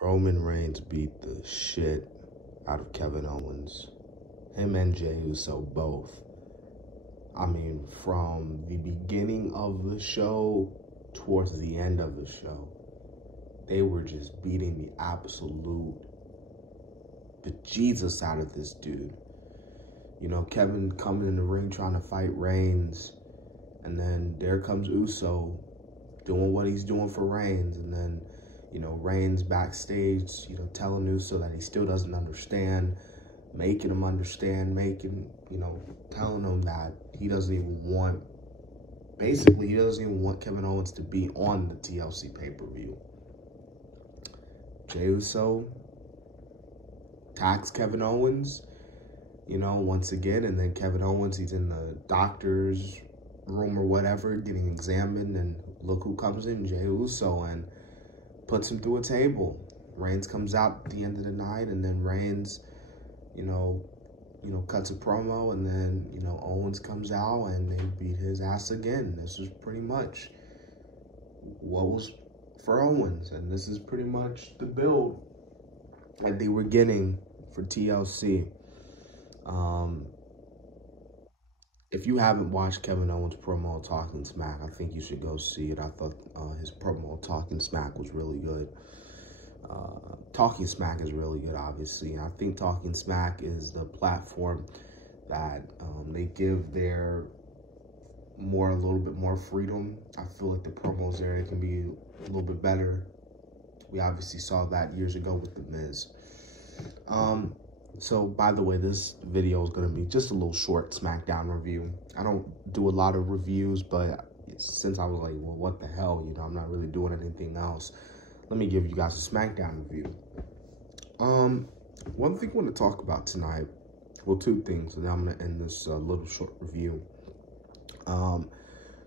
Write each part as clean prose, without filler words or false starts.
Roman Reigns beat the shit out of Kevin Owens. Him and Jey Uso both. I mean, from the beginning of the show towards the end of the show, they were just beating the absolute bejesus out of this dude. You know, Kevin coming in the ring trying to fight Reigns, and then there comes Uso doing what he's doing for Reigns, and then, you know, Reigns backstage, you know, telling Uso that he still doesn't understand, making him understand, telling him that he doesn't even want, basically, he doesn't even want Kevin Owens to be on the TLC pay-per-view. Jey Uso attacks Kevin Owens, you know, once again, and then Kevin Owens, he's in the doctor's room or whatever, getting examined, and look who comes in, Jey Uso, and puts him through a table. Reigns comes out at the end of the night, and then Reigns, you know, cuts a promo, and then, you know, Owens comes out, and they beat his ass again. This is pretty much what was for Owens, and this is pretty much the build that they were getting for TLC. If you haven't watched Kevin Owens' promo Talking Smack, I think you should go see it. I thought his promo Talking Smack was really good. Talking Smack is really good, obviously. I think Talking Smack is the platform that they give their a little bit more freedom. I feel like the promos there can be a little bit better. We obviously saw that years ago with The Miz. So, by the way, this video is going to be just a little short SmackDown review. I don't do a lot of reviews, but since I was like, well, what the hell, you know, I'm not really doing anything else. Let me give you guys a SmackDown review. One thing I want to talk about tonight, well, two things, and then I'm going to end this little short review.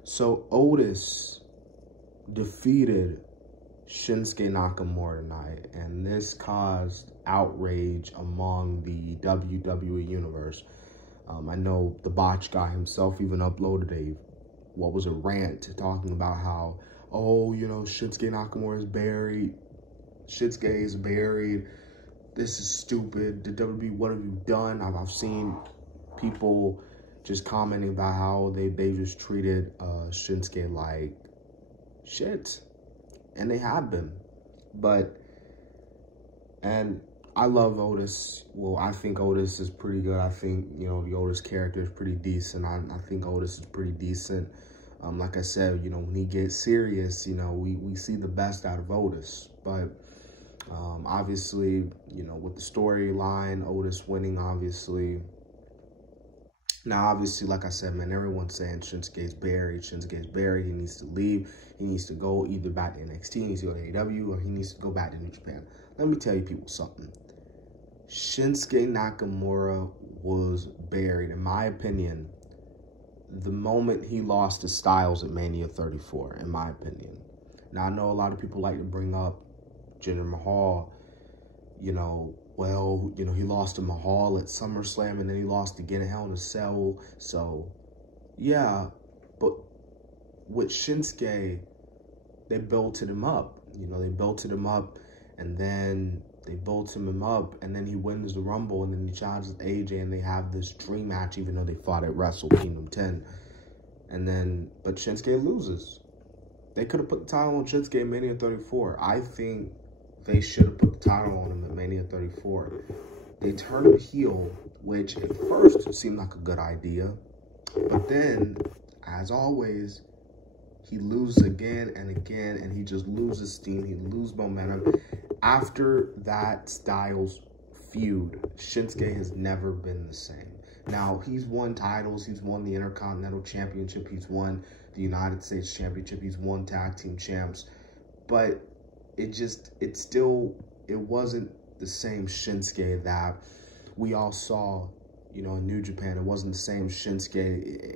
So Otis defeated Shinsuke Nakamura tonight, and this caused outrage among the WWE universe. I know the Botch guy himself even uploaded a rant talking about how, oh, you know, Shinsuke Nakamura is buried. Shinsuke is buried. This is stupid. The WWE, what have you done? I've seen people just commenting about how they just treated Shinsuke like shit. And they have been. And I love Otis. Well, I think Otis is pretty good. I think, you know, the Otis character is pretty decent. I think Otis is pretty decent. Like I said, you know, when he gets serious, you know, we see the best out of Otis. But obviously, you know, with the storyline, Otis winning, obviously. Now, obviously, like I said, man, everyone's saying Shinsuke's buried. Shinsuke's buried. He needs to leave. He needs to go either back to NXT, he needs to go to AEW, or he needs to go back to New Japan. Let me tell you people something. Shinsuke Nakamura was buried, in my opinion, the moment he lost to Styles at Mania 34, in my opinion. Now, I know a lot of people like to bring up Jinder Mahal, you know, well, you know, he lost to Mahal at SummerSlam, and then he lost again at Hell in a Cell. So, yeah, but with Shinsuke, they belted him up. You know, they belted him up, and then they belted him up, and then he wins the Rumble, and then he challenges AJ, and they have this dream match, even though they fought at Wrestle Kingdom 10. And then, but Shinsuke loses. They could have put the title on Shinsuke at Mania 34. I think they should have put the title on him at Mania 34. They turned him heel, which at first seemed like a good idea. But then, as always, he loses again and again, and he just loses steam. He loses momentum. After that Styles feud, Shinsuke has never been the same. Now, he's won titles. He's won the Intercontinental Championship. He's won the United States Championship. He's won Tag Team Champs. But it wasn't the same Shinsuke that we all saw, you know, in New Japan. It wasn't the same Shinsuke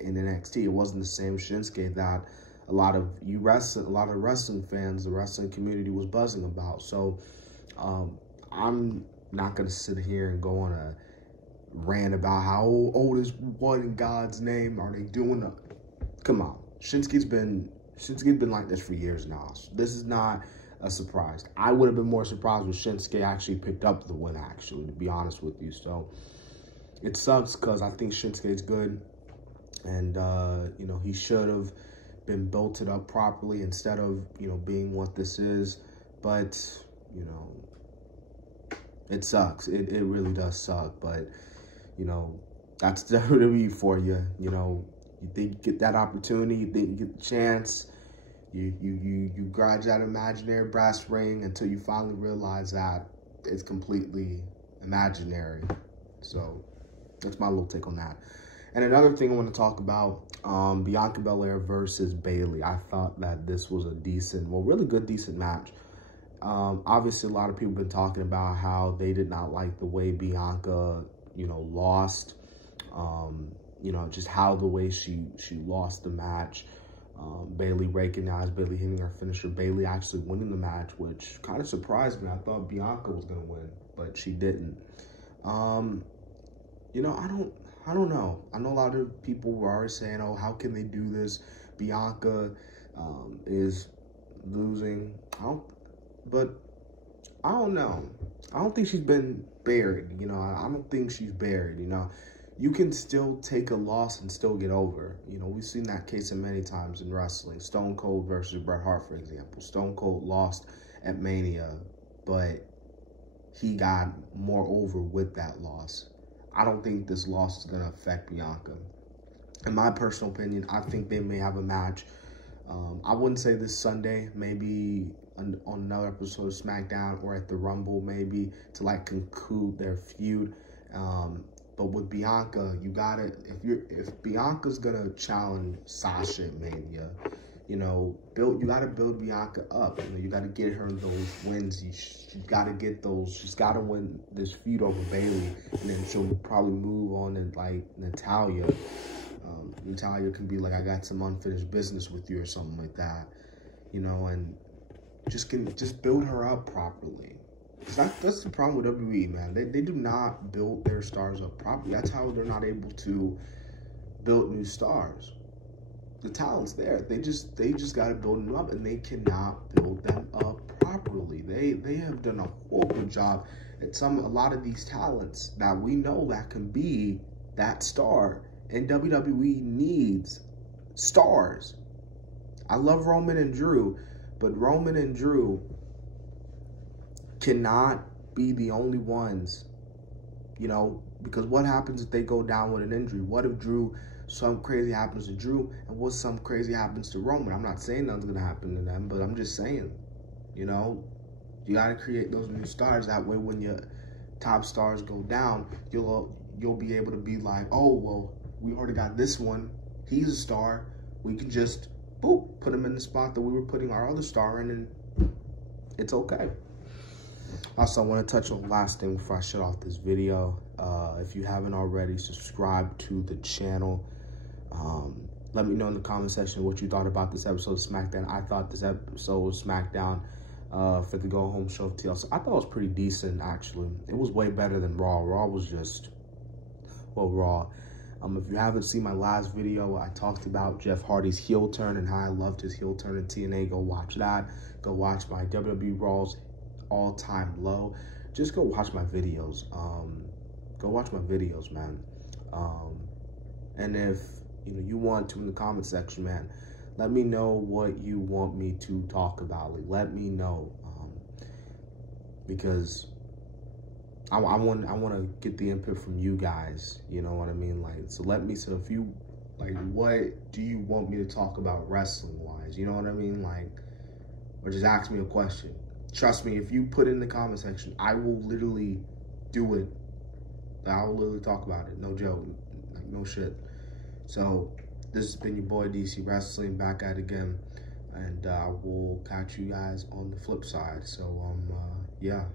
in NXT. It wasn't the same Shinsuke that a lot of wrestling fans, the wrestling community was buzzing about. So I'm not going to sit here and go on a rant about how Otis what in God's name are they doing? Come on. Shinsuke's been like this for years now. So this is not surprised. I would have been more surprised if Shinsuke actually picked up the win, actually, to be honest with you. So it sucks because I think Shinsuke is good. And, you know, he should have been bolted up properly instead of, you know, being what this is. But, you know, it sucks. It really does suck. But, you know, that's WWE for you. You know, you think you get that opportunity, you think you get the chance, you grudge that imaginary brass ring until you finally realize that it's completely imaginary. So that's my little take on that. And another thing I want to talk about, Bianca Belair versus Bayley. I thought that this was a decent, well, really good, decent match. Obviously, a lot of people have been talking about how they did not like the way Bianca, you know, lost. You know, just how the way she lost the match. Bayley recognized, Bayley hitting her finisher, Bayley actually winning the match, which kind of surprised me. I thought Bianca was going to win, but she didn't. You know, I don't know. I know a lot of people were already saying, oh, how can they do this? Bianca is losing. But I don't know. I don't think she's been buried, you know. I don't think she's buried, you know. You can still take a loss and still get over. You know, we've seen that case many times in wrestling. Stone Cold versus Bret Hart, for example. Stone Cold lost at Mania, but he got more over with that loss. I don't think this loss is going to affect Bianca. In my personal opinion, I think they may have a match. I wouldn't say this Sunday, maybe on another episode of SmackDown or at the Rumble, maybe to like conclude their feud. But with Bianca, you gotta, if Bianca's gonna challenge Sasha at Mania, you know, you gotta build Bianca up. You know, you gotta get her those wins. She's gotta get those. She's gotta win this feud over Bayley, and then she'll probably move on to like Natalya. Natalya can be like, I got some unfinished business with you or something like that, you know, and just build her up properly. That's the problem with WWE, man. They do not build their stars up properly. That's how they're not able to build new stars. The talent's there. They just got to build them up, and they cannot build them up properly. They have done a horrible job at a lot of these talents that we know that can be that star. And WWE needs stars. I love Roman and Drew, but Roman and Drew cannot be the only ones, you know, because what happens if they go down with an injury? What if some crazy happens to Drew, and what some crazy happens to Roman? I'm not saying nothing's going to happen to them, but I'm just saying, you know, you got to create those new stars. That way when your top stars go down, you'll be able to be like, oh, well, we already got this one. He's a star. We can just, boop, put him in the spot that we were putting our other star in, and it's okay. Also, I want to touch on the last thing before I shut off this video. If you haven't already, subscribe to the channel. Let me know in the comment section what you thought about this episode of SmackDown. I thought this episode of SmackDown for the Go Home Show of TLC, I thought it was pretty decent, actually. It was way better than Raw. Raw was just, well, Raw. If you haven't seen my last video, I talked about Jeff Hardy's heel turn and how I loved his heel turn in TNA. Go watch that. Go watch my WWE Raw's all-time low. Just go watch my videos. Go watch my videos, man. And if you want to, in the comment section, man, let me know what you want me to talk about. Like, let me know, because I want to get the input from you guys. You know what I mean? Like, so if you like, what do you want me to talk about wrestling wise? You know what I mean? Like, or just ask me a question. Trust me, if you put it in the comment section, I will literally do it. I will literally talk about it. No joke. Like, no shit. So, this has been your boy DC Wrestling, back at it again. And I will catch you guys on the flip side. So, yeah.